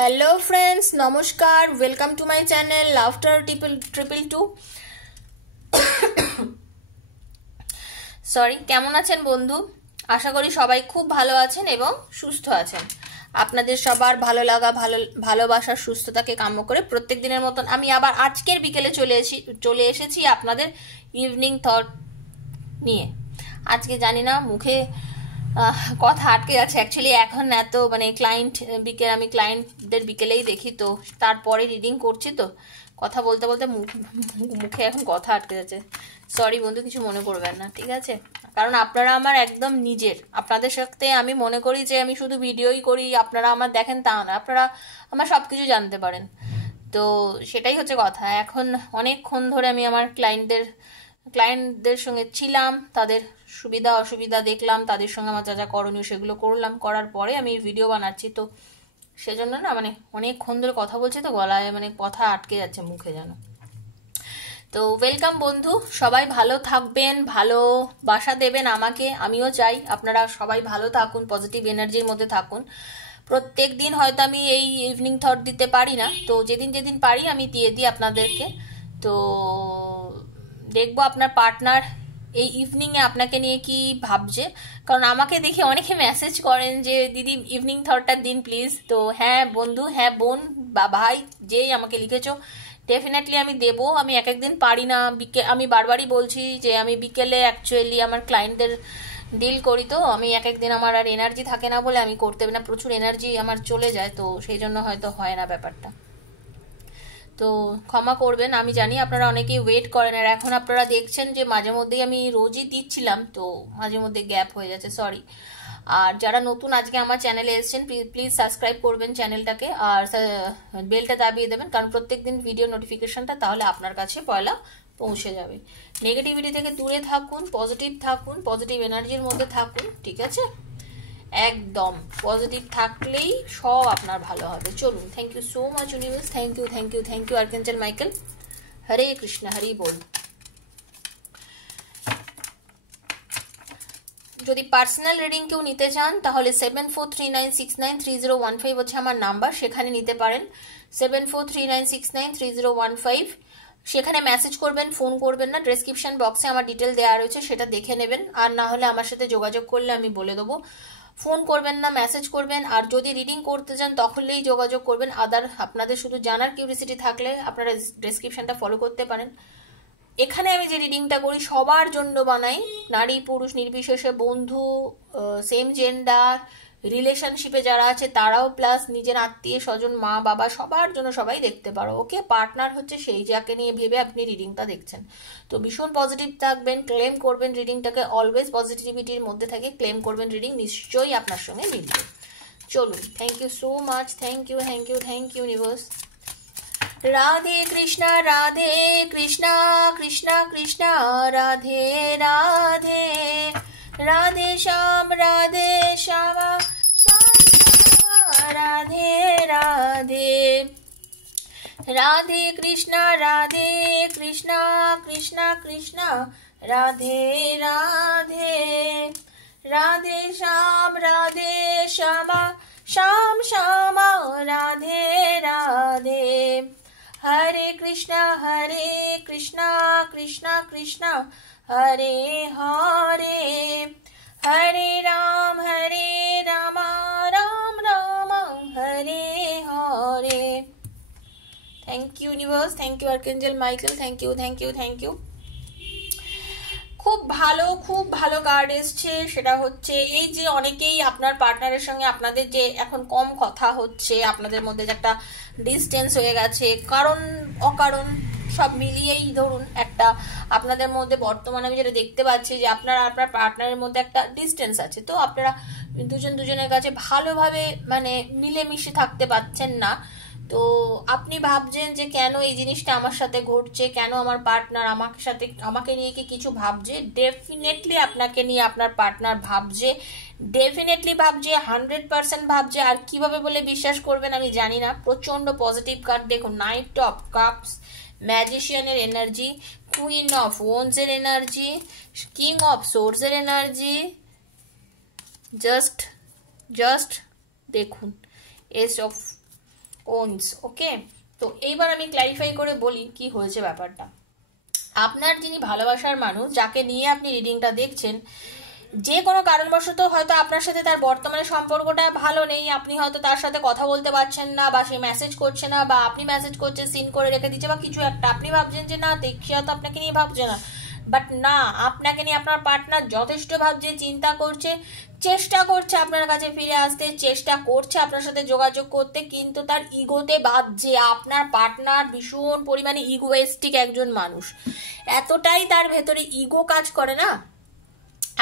Hello friends, নমস্কার। Welcome to my channel laughter triple two. Sorry, কেমন আছেন বন্ধু? আশা করি সবাই খুব ভালো আছেন এবং সুস্থ আছেন। আপনাদের সবার ভালো লাগা, ভালোবাসার সুস্থতাকে কাম্য করে প্রত্যেক দিনের মতন আমি আবার আজকের বিকেলে চলে এসেছি আপনাদের ইভিনিং থট নিয়ে। আজকে জানি না মুখে কথা আটকে যাচ্ছে। অ্যাকচুয়ালি এখন এত আমি ক্লায়েন্টদের বিকেলেই দেখি, তো তারপরে রিডিং করছি, তো কথা বলতে বলতে মুখে এখন কথা আটকে যাচ্ছে। সরি বন্ধু, কিছু মনে করবেন না, ঠিক আছে? কারণ আপনারা আমার একদম নিজের। আপনাদের সাথে আমি মনে করি যে আমি শুধু ভিডিওই করি, আপনারা আমার দেখেন তা না, আপনারা আমার সব কিছু জানতে পারেন। তো সেটাই হচ্ছে কথা। এখন অনেকক্ষণ ধরে আমি আমার ক্লায়েন্টদের সঙ্গে ছিলাম, তাদের সুবিধা অসুবিধা দেখলাম, তাদের সঙ্গে আমার যা যা করণীয় সেগুলো করলাম, করার পরে আমি ভিডিও বানাচ্ছি। তো সেজন্য না অনেকক্ষণ ধরে কথা বলছি, তো গলায় কথা আটকে যাচ্ছে মুখে যেন। তো ওয়েলকাম বন্ধু, সবাই ভালো থাকবেন, ভালোবাসা দেবেন আমাকে। আমিও চাই আপনারা সবাই ভালো থাকুন, পজিটিভ এনার্জির মধ্যে থাকুন। প্রত্যেক দিন হয়তো আমি এই ইভিনিং থট দিতে পারি না, তো যেদিন যেদিন পারি আমি দিয়ে দিই আপনাদেরকে। তো দেখবো আপনার পার্টনার এই ইভিনিংয়ে আপনাকে নিয়ে কি ভাবছে, কারণ আমাকে দেখে অনেকে মেসেজ করেন যে দিদি ইভিনিং থটটা দিন প্লিজ। তো হ্যাঁ বন্ধু, হ্যাঁ বোন বা ভাই, যেই আমাকে লিখেছো, ডেফিনেটলি আমি দেবো। আমি এক একদিন পারি না, আমি বারবারই বলছি যে আমি বিকেলে অ্যাকচুয়ালি আমার ক্লায়েন্টদের ডিল করি, তো আমি এক একদিন আমার আর এনার্জি থাকে না বলে আমি করতে না, প্রচুর এনার্জি আমার চলে যায়, তো সেই জন্য হয়তো হয় না ব্যাপারটা। তো ক্ষমা করবেন, আমি জানি আপনারা অনেকেই ওয়েট করেন, আর এখন আপনারা দেখছেন যে মাঝে মধ্যেই আমি রোজই দিচ্ছিলাম, তো মাঝে মধ্যে গ্যাপ হয়ে যাচ্ছে, সরি। আর যারা নতুন আজকে আমার চ্যানেলে এসেছেন, প্লিজ সাবস্ক্রাইব করবেন চ্যানেলটাকে, আর বেলটা দাবিয়ে দেবেন, কারণ প্রত্যেকদিন ভিডিও নোটিফিকেশনটা তাহলে আপনার কাছে পয়লা পৌঁছে যাবে। নেগেটিভিটি থেকে দূরে থাকুন, পজিটিভ থাকুন, পজিটিভ এনার্জির মধ্যে থাকুন, ঠিক আছে? একদম পজিটিভ থাকলেই সব আপনার ভালো হবে। চলুন, thank you so much universe, thank you thank you thank you archangel Michael. Hare Krishna, Hari বল। যদি পার্সোনাল রিডিং কেউ নিতে চান তাহলে 7439693015 হচ্ছে আমার নাম্বার, সেখানে নিতে পারেন। 7439693015, সেখানে মেসেজ করবেন, ফোন করবেন না। ডেসক্রিপশন বক্সে আমার ডিটেল দেওয়া রয়েছে, সেটা দেখে নেবেন। আর না হলে আমার সাথে যোগাযোগ করলে আমি বলে দেবো। ফোন করবেন না, মেসেজ করবেন। আর যদি রিডিং করতে চান তখনই যোগাযোগ করবেন। আপনাদের শুধু জানার কিউরিসিটি থাকলে আপনারা ডেসক্রিপশনটা ফলো করতে পারেন। এখানে আমি যে রিডিংটা করি সবার জন্য বানাই, নারী পুরুষ নির্বিশেষে, বন্ধু, সেম জেন্ডার, রিলেশনশিপে যারা আছে তারাও, প্লাস নিজের আত্মীয় স্বজন, মা বাবা, সবার জন্য, সবাই দেখতে পারো। ওকে, পার্টনার হচ্ছে সেই যাকে নিয়ে ভেবে আপনি রিডিংটা দেখছেন। তো ভীষণ পজিটিভ থাকবেন, ক্লেম করবেন রিডিংটাকে, অলওয়েজ পজিটিভিটির মধ্যে থাকে, ক্লেম করবেন, রিডিং নিশ্চয়ই আপনার সঙ্গে মিলবে। চলুন, thank you so much, thank you thank you thank you universe. Radhe Krishna Krishna Krishna Radhe Radhe, Radhe Shyam Shyam Radhe Radhe, Radhe Krishna Krishna Krishna Radhe Radhe, Radhe Shyam Shyam Shyam Radhe Radhe, Hare Krishna Krishna Krishna Hare Hare, Hare Ram Ram Ram Hare Hare. Thank you universe, thank you archangel Michael, thank you thank you thank you. খুব ভালো কার্ড এসছে, সেটা হচ্ছে এই যে অনেকেই আপনার পার্টনারের সঙ্গে আপনাদের যে এখন কম কথা হচ্ছে, আপনাদের মধ্যে যে একটা ডিস্টেন্স হয়ে গেছে, কারণ অকারণ সব মিলিয়েই ধরুন একটা আপনাদের মধ্যে বর্তমানে আমি যেটা দেখতে পাচ্ছি যে আপনার পার্টনারের মধ্যে একটা ডিস্টেন্স আছে। তো আপনারা দুজনের কাছে ভালোভাবে মিলেমিশে থাকতে পারছেন না। তো আপনি ভাবছেন যে কেন এই জিনিসটা আমার সাথে ঘটছে, কেন আমার পার্টনার আমাকে নিয়ে কি কিছু ভাবছে। ডেফিনেটলি আপনাকে নিয়ে আপনার পার্টনার ভাবছে, ডেফিনেটলি ভাবছে, 100% ভাবছে। আর কিভাবে বলে বিশ্বাস করবেন আমি জানি না। প্রচন্ড পজিটিভ কার্ড দেখুন, নাইট অফ কাপস, ম্যাজিশিয়ানের এনার্জি, কুইন অফ ওয়ান্ডস এর এনার্জি, কিং অফ সোর্ডস এর এনার্জি। জাস্ট দেখুন, এস অফ ওনস, ওকে। তো এইবার আমি ক্ল্যারিফাই করে বলি কি হয়েছে ব্যাপারটা। আপনার যিনি ভালোবাসার মানুষ, যাকে নিয়ে আপনি রিডিংটা দেখছেন, যে কোনো কারণবশত হয়তো আপনার সাথে তার বর্তমানে সম্পর্কটা ভালো নেই, আপনি হয়তো তার সাথে কথা বলতে পারছেন না, বা সে মেসেজ করছে না, বা আপনি মেসেজ করছে সিন করে রেখে দিচ্ছে, বা কিছু একটা আপনি ভাবছেন যে না দেখি হয়তো আপনাকে নিয়ে ভাবছে না, বাট না, আপনাকে নিয়ে আপনার পার্টনার যথেষ্ট ভাবছে, চিন্তা করছে, চেষ্টা করছে আপনার কাছে ফিরে আসতে, চেষ্টা করছে আপনার সাথে যোগাযোগ করতে, কিন্তু তার ইগোতে বাধছে। আপনার পার্টনার ভীষণ পরিমাণে ইগোয়েস্টিক একজন মানুষ, এতটাই তার ভেতরে ইগো কাজ করে না,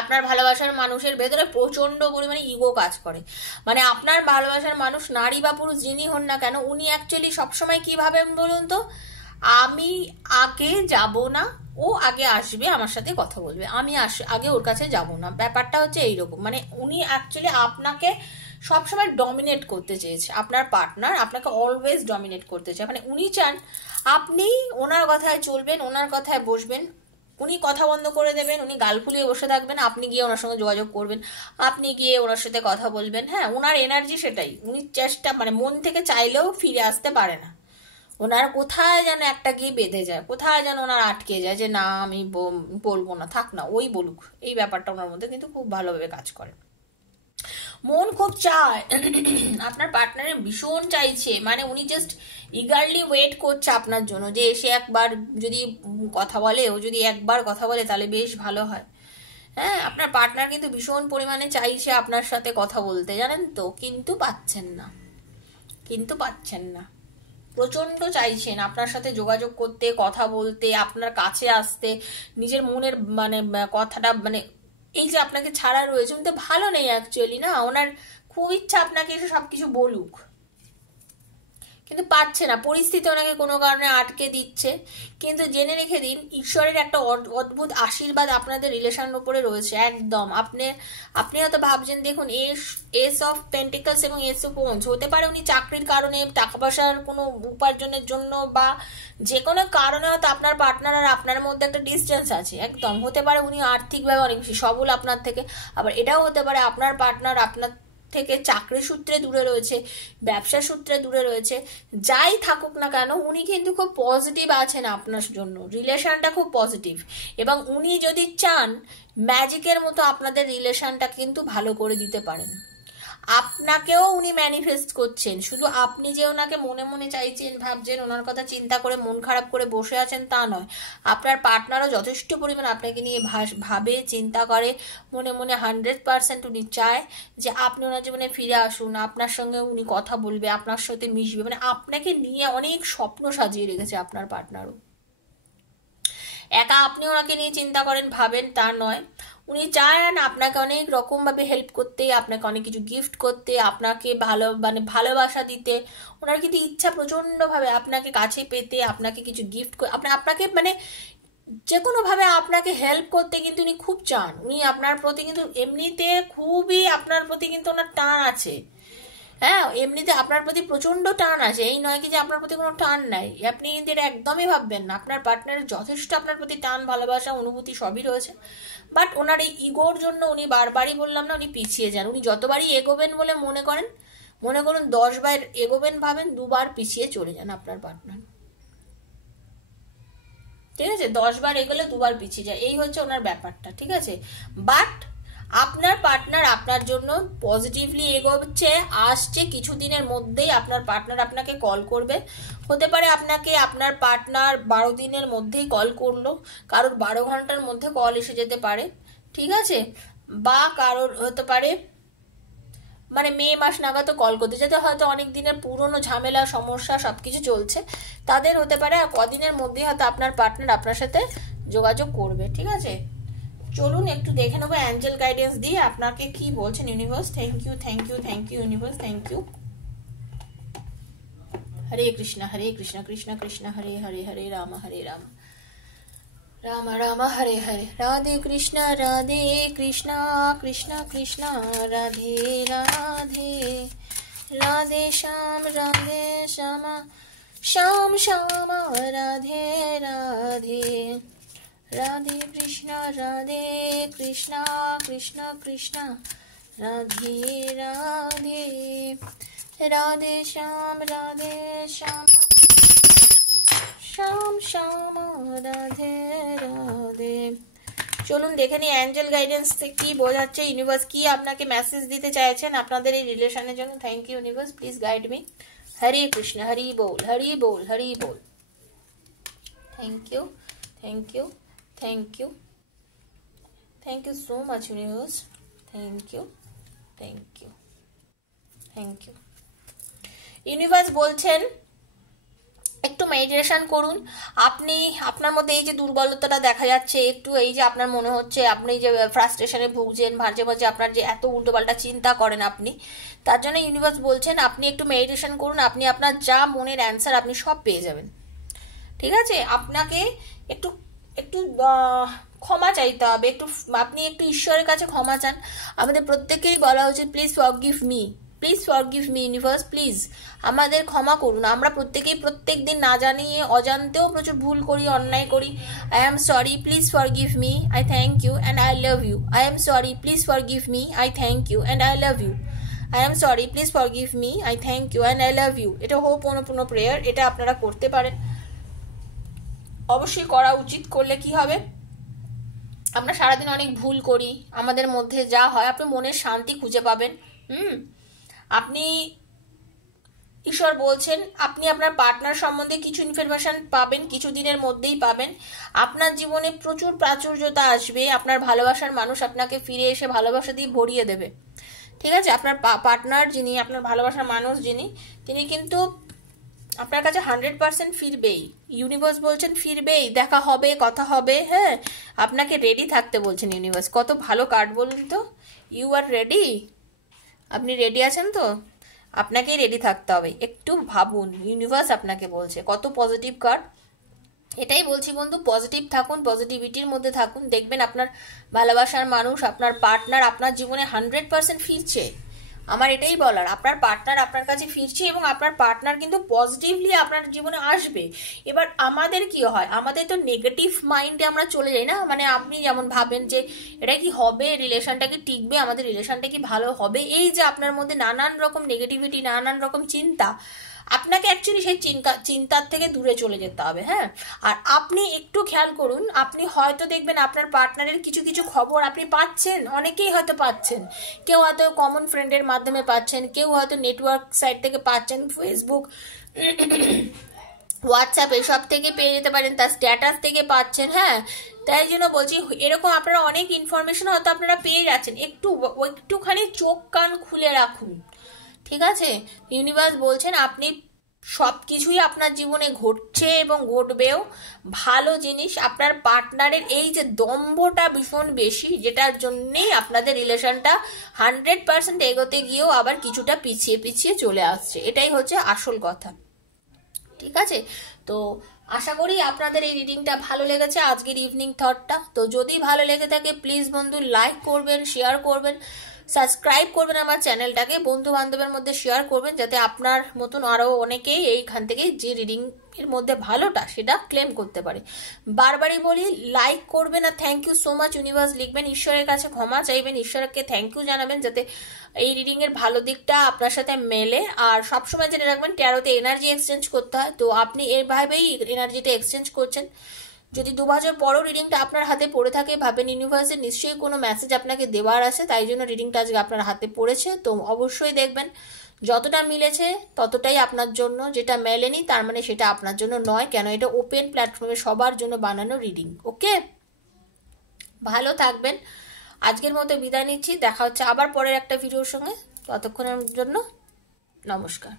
আপনার ভালোবাসার মানুষের ভেতরে প্রচন্ড পরিমাণে ইগো কাজ করে। মানে আপনার ভালোবাসার মানুষ নারী বা পুরুষ যিনি হন না কেন, উনি অ্যাকচুয়ালি সবসময় কি ভাবেন বলুন তো, আমি আগে যাব না, ও আগে আসবে আমার সাথে কথা বলবে, আমি আগে ওর কাছে যাব না। ব্যাপারটা হচ্ছে এইরকম, মানে উনি অ্যাকচুয়ালি আপনাকে সবসময় ডমিনেট করতে চেয়েছে, আপনার পার্টনার আপনাকে অলওয়েজ ডমিনেট করতে চায়। মানে উনি চান আপনি ওনার কথায় চলবেন, ওনার কথায় বসবেন, উনি কথা বন্ধ করে দেবেন, উনি গাল ফুলিয়ে বসে থাকবেন, আপনি গিয়ে ওনার সঙ্গে যোগাযোগ করবেন, আপনি গিয়ে ওনার সাথে কথা বলবেন। হ্যাঁ, ওনার এনার্জি সেটাই, উনি চেষ্টা মানে মন থেকে চাইলেও ফিরে আসতে পারে না, ওনার কোথায় যেন একটা গিয়ে বেঁধে যায়, কোথায় যেন ওনার আটকে যায় যে না আমি বলবো না, থাক না ওই বলুক, এই ব্যাপারটা ওনার মধ্যে কিন্তু খুব ভালোভাবে কাজ করে। মন খুব চায়, আপনার পার্টনারের ভীষণ চাইছে, মানে উনি জাস্ট ইগারলি ওয়েট করছে আপনার জন্য, যে এসে একবার যদি কথা বলে, ও যদি একবার কথা বলে তাহলে বেশ ভালো হয়। হ্যাঁ, আপনার পার্টনার কিন্তু ভীষণ পরিমাণে চাইছে আপনার সাথে কথা বলতে, জানেন তো, কিন্তু পাচ্ছেন না, কিন্তু পাচ্ছেন না, প্রচন্ড চাইছেন আপনার সাথে যোগাযোগ করতে, কথা বলতে, আপনার কাছে আসতে, নিজের মনের মানে কথাটা, মানে এই যে আপনাকে ছাড়া রয়েছে, উনি তো ভালো নেই অ্যাকচুয়ালি না, ওনার খুব ইচ্ছা আপনাকে এসে সবকিছু বলুক, কিন্তু পাচ্ছে না, পরিস্থিতি ওনাকে কোনো কারণে আটকে দিচ্ছে। কিন্তু জেনে রেখে দিন, ঈশ্বরের একটা অদ্ভুত আশীর্বাদ আপনাদের রিলেশনের উপরে রয়েছে একদম। আপনি হয়তো ভাবছেন, দেখুন এস অফ পেন্টিকলস এবং এস অফ ওয়ান্স, হতে পারে উনি চাকরির কারণে, টাকা পয়সার কোনো উপার্জনের জন্য, বা যে কোনো কারণে হয়তো আপনার পার্টনার আর আপনার মধ্যে একটা ডিস্টেন্স আছে, একদম হতে পারে উনি আর্থিকভাবে অনেক বেশি সবল আপনার থেকে, আবার এটাও হতে পারে আপনার পার্টনার আপনার থেকে চাকরি সূত্রে দূরে রয়েছে, ব্যবসা সূত্রে দূরে রয়েছে। যাই থাকুক না কেন, উনি কিন্তু খুব পজিটিভ আছেন আপনার জন্য, রিলেশনটা খুব পজিটিভ, এবং উনি যদি চান ম্যাজিকের মতো আপনাদের রিলেশনটা কিন্তু ভালো করে দিতে পারেন। আপনাকেও উনি ম্যানিফেস্ট করছেন, শুধু আপনি যে ওনাকে মনে মনে চাইছেন, ভাবছেন, ওনার কথা চিন্তা করে মন খারাপ করে বসে আছেন তা নয়, আপনার পার্টনারও যথেষ্ট পরিমাণ আপনাকে নিয়ে ভাবে, চিন্তা করে, মনে মনে 100% উনি চায় যে আপনি ওনার জীবনে ফিরে আসুন, আপনার সঙ্গে উনি কথা বলবে, আপনার সাথে মিশবে, মানে আপনাকে নিয়ে অনেক স্বপ্ন সাজিয়ে রেখেছে আপনার পার্টনারও। একা আপনি ওনাকে নিয়ে চিন্তা করেন, ভাবেন তা নয়, উনি চান আপনাকে অনেক রকমভাবে হেল্প করতে, আপনাকে অনেক কিছু গিফট করতে, আপনাকে মানে ভালোবাসা দিতে, ওনার কিন্তু ইচ্ছা প্রচণ্ডভাবে আপনাকে কাছে পেতে, আপনাকে কিছু গিফট করে, আপনাকে মানে যে কোনোভাবে আপনাকে হেল্প করতে কিন্তু উনি খুব চান। উনি আপনার প্রতি কিন্তু এমনিতে খুবই, আপনার প্রতি কিন্তু ওনার টান আছে। হ্যাঁ, এমনিতে আপনার প্রতি প্রচন্ড টান আছে, এই নয় কি যে আপনার প্রতি কোনো টান নাই, আপনি কিন্তু এটা একদমই ভাববেন না, আপনার পার্টনারের যথেষ্ট আপনার প্রতি টান, ভালোবাসা, অনুভূতি সবই রয়েছে। বাট ওনার এই ইগোর জন্য উনি বারবারই বললাম না, উনি পিছিয়ে যান। উনি যতবারই এগোবেন বলে মনে করুন 10 বার এগোবেন ভাবেন, 2 বার পিছিয়ে চলে যান আপনার পার্টনার, ঠিক আছে? 10 বার এগোলে 2 বার পিছিয়ে যায়, এই হচ্ছে ওনার ব্যাপারটা, ঠিক আছে? বাট আপনার পার্টনার আপনার জন্য পজিটিভলি এগোচ্ছে, আসছে, কিছুদিনের মধ্যেই আপনার পার্টনার আপনাকে কল করবে। হতে পারে আপনাকে আপনার পার্টনার 12 দিনের মধ্যেই কল করলো, কারোর 12 ঘন্টার মধ্যে কল এসে যেতে পারে, ঠিক আছে? বা কারোর হতে পারে মানে মে মাস নাগাদ তো কল করতে, যেতে হয়তো অনেক দিনের পুরনো ঝামেলা, সমস্যা সবকিছু চলছে, তাদের হতে পারে কদিনের মধ্যেই হয়তো আপনার পার্টনার আপনার সাথে যোগাযোগ করবে, ঠিক আছে? চলুন একটু দেখে নেবো অ্যাঞ্জেল গাইডেন্স দিয়ে আপনাকে কি বলছেন universe. Thank you, thank you, thank you universe, thank you. Hare Krishna Krishna Krishna Hare Hare, Hare Ram Ram Ram Hare Hare, Radhe Krishna Krishna Krishna Radhe Radhe, Radhe Shyam Shyam Shyam Radhe Radhe, Radhe Krishna Krishna Krishna Radhe Radhe, Radhe Shyam Shyam Shyam Radhe Radhe. চলুন দেখে নিই অ্যাঞ্জেল গাইডেন্স থেকে কি বোঝাচ্ছে, ইউনিভার্স কি আপনাকে মেসেজ দিতে চাইছেন আপনাদের এই রিলেশনের জন্য। Thank you universe, please guide me. Hare Krishna, Hari বল, হরি বল, হরি বল। Thank you, thank you, thank you, thank you so much universe. Thank you, thank you, thank you. Universe বলছেন একটু মেডিটেশন করুন। আপনি আপনার মধ্যে এই যে দুর্বলতাটা দেখা যাচ্ছে, একটু এই যে আপনার মনে হচ্ছে আপনি যে ফ্রাস্ট্রেশনে ভুগছেন, মাঝে মাঝে আপনার যে এত উল্টোপাল্টা চিন্তা করেন আপনি, তার জন্য ইউনিভার্স বলছেন আপনি একটু মেডিটেশন করুন। আপনি আপনার যা মনের অ্যান্সার আপনি সব পেয়ে যাবেন। ঠিক আছে, আপনাকে একটু একটু ক্ষমা চাইতে হবে, আপনি একটু ঈশ্বরের কাছে ক্ষমা চান। আমাদের প্রত্যেকেই বলা হচ্ছে please forgive me, please forgive me universe, please আমাদের ক্ষমা করুন। আমরা প্রত্যেকেই প্রত্যেক দিন না জানিয়ে অজান্তেও প্রচুর ভুল করি, অন্যায় করি। I am sorry, please forgive me, I thank you and I love you. I am sorry, please forgive me, I thank you and I love you. I am sorry, please forgive me, I thank you and I love you. এটা ho'oponopono prayer, এটা আপনারা করতে পারেন, অবশ্যই করা উচিত। করলে কি হবে, আমরা সারাদিন অনেক ভুল করি, আমাদের মধ্যে যা হয় আপনি মনের শান্তি খুঁজে পাবেন। আপনি ঈশ্বর বলছেন আপনি আপনার পার্টনার সম্বন্ধে কিছু ইনফরমেশন পাবেন, কিছু দিনের মধ্যেই পাবেন। আপনার জীবনে প্রচুর প্রাচুর্যতা আসবে, আপনার ভালোবাসার মানুষ আপনাকে ফিরে এসে ভালোবাসা দিয়ে ভরিয়ে দেবে। ঠিক আছে, আপনার পার্টনার যিনি, আপনার ভালোবাসার মানুষ যিনি, তিনি কিন্তু আপনার কাছে 100% ফিরবেই। ইউনিভার্স বলছেন ফিরবেই, দেখা হবে, কথা হবে। হ্যাঁ, আপনাকে রেডি থাকতে বলছেন ইউনিভার্স। কত ভালো কার্ড বলুন তো, ইউ আর রেডি। আপনি রেডি আছেন তো? আপনাকেই রেডি থাকতে হবে, একটু ভাবুন। ইউনিভার্স আপনাকে বলছে, কত পজিটিভ কার্ড। এটাই বলছি বন্ধু, পজিটিভ থাকুন, পজিটিভিটির মধ্যে থাকুন, দেখবেন আপনার ভালোবাসার মানুষ, আপনার পার্টনার আপনার জীবনে 100% ফিরছে। আমার এটাই বলার, আপনার পার্টনার আপনার কাছে ফিরছে এবং আপনার পার্টনার কিন্তু পজিটিভলি আপনার জীবনে আসবে। এবার আমাদের কি হয়, আমাদের তো নেগেটিভ মাইন্ডে আমরা চলে যাই না, মানে আপনি যেমন ভাবেন যে এটা কি হবে, রিলেশনটা কি টিকবে, আমাদের রিলেশনটা কি ভালো হবে, এই যে আপনার মধ্যে নানান রকম নেগেটিভিটি, নানান রকম চিন্তা, আপনাকে অ্যাকচুয়ালি সেই চিন্তার থেকে দূরে চলে যেতে হবে। হ্যাঁ, আর আপনি একটু খেয়াল করুন, আপনি হয়তো দেখবেন আপনার পার্টনারের কিছু কিছু খবর আপনি পাচ্ছেন, অনেকেই হয়তো পাচ্ছেন, কেউ হয়তো কমন ফ্রেন্ডের মাধ্যমে পাচ্ছেন, কেউ হয়তো নেটওয়ার্ক সাইট থেকে পাচ্ছেন, ফেসবুক, হোয়াটসঅ্যাপ এসব থেকে পেয়ে যেতে পারেন, তার স্ট্যাটাস থেকে পাচ্ছেন। হ্যাঁ, তাই জন্য বলছি এরকম আপনারা অনেক ইনফরমেশন হয়তো আপনারা পেয়ে যাচ্ছেন, একটুখানি চোখ কান খুলে রাখুন। ঠিক আছে, ইউনিভার্স বলছেন আপনি সব কিছুই আপনার জীবনে ঘটছে এবং ঘটবেও, ভালো জিনিস। আপনার পার্টনারের এই যে দম্ভটা ভীষণ বেশি, যেটার জন্যেই আপনাদের রিলেশনটা 100% এগোতে গিয়েও আবার কিছুটা পিছিয়ে পিছিয়ে চলে আসছে, এটাই হচ্ছে আসল কথা। ঠিক আছে, তো আশা করি আপনাদের এই রিডিংটা ভালো লেগেছে, আজকের ইভিনিং থটটা। তো যদি ভালো লেগে থাকে প্লিজ বন্ধু লাইক করবেন, শেয়ার করবেন, সাবস্ক্রাইব করবেন আমার চ্যানেলটাকে, বন্ধু বান্ধবের মধ্যে শেয়ার করবেন, যাতে আপনার মতন আরও অনেকেই এইখান থেকে যে রিডিং এর মধ্যে ভালোটা সেটা ক্লেম করতে পারে। বারবারই বলি লাইক করবেন আর thank you so much universe লিখবেন, ঈশ্বরের কাছে ক্ষমা চাইবেন, ঈশ্বরকে থ্যাংক ইউ জানাবেন যাতে এই রিডিং এর ভালো দিকটা আপনার সাথে মেলে। আর সবসময় জেনে রাখবেন ট্যারোতে এনার্জি এক্সচেঞ্জ করতে হয়, তো আপনি এভাবেই এনার্জিটা এক্সচেঞ্জ করছেন। যদি 2 বছর পরও রিডিংটা আপনার হাতে পড়ে থাকে, ভাবেন ইউনিভার্সের নিশ্চয়ই কোনো মেসেজ আপনাকে দেওয়ার আছে, তাই জন্য রিডিংটা আজকে আপনার হাতে পড়েছে। তো অবশ্যই দেখবেন যতটা মিলেছে ততটাই আপনার জন্য, যেটা মেলেনি তার মানে সেটা আপনার জন্য নয়, কেন এটা ওপেন প্ল্যাটফর্মে সবার জন্য বানানো রিডিং। ওকে, ভালো থাকবেন, আজকের মতো বিদায় নিচ্ছি, দেখা হচ্ছে আবার পরের একটা ভিডিওর সঙ্গে, ততক্ষণের জন্য নমস্কার।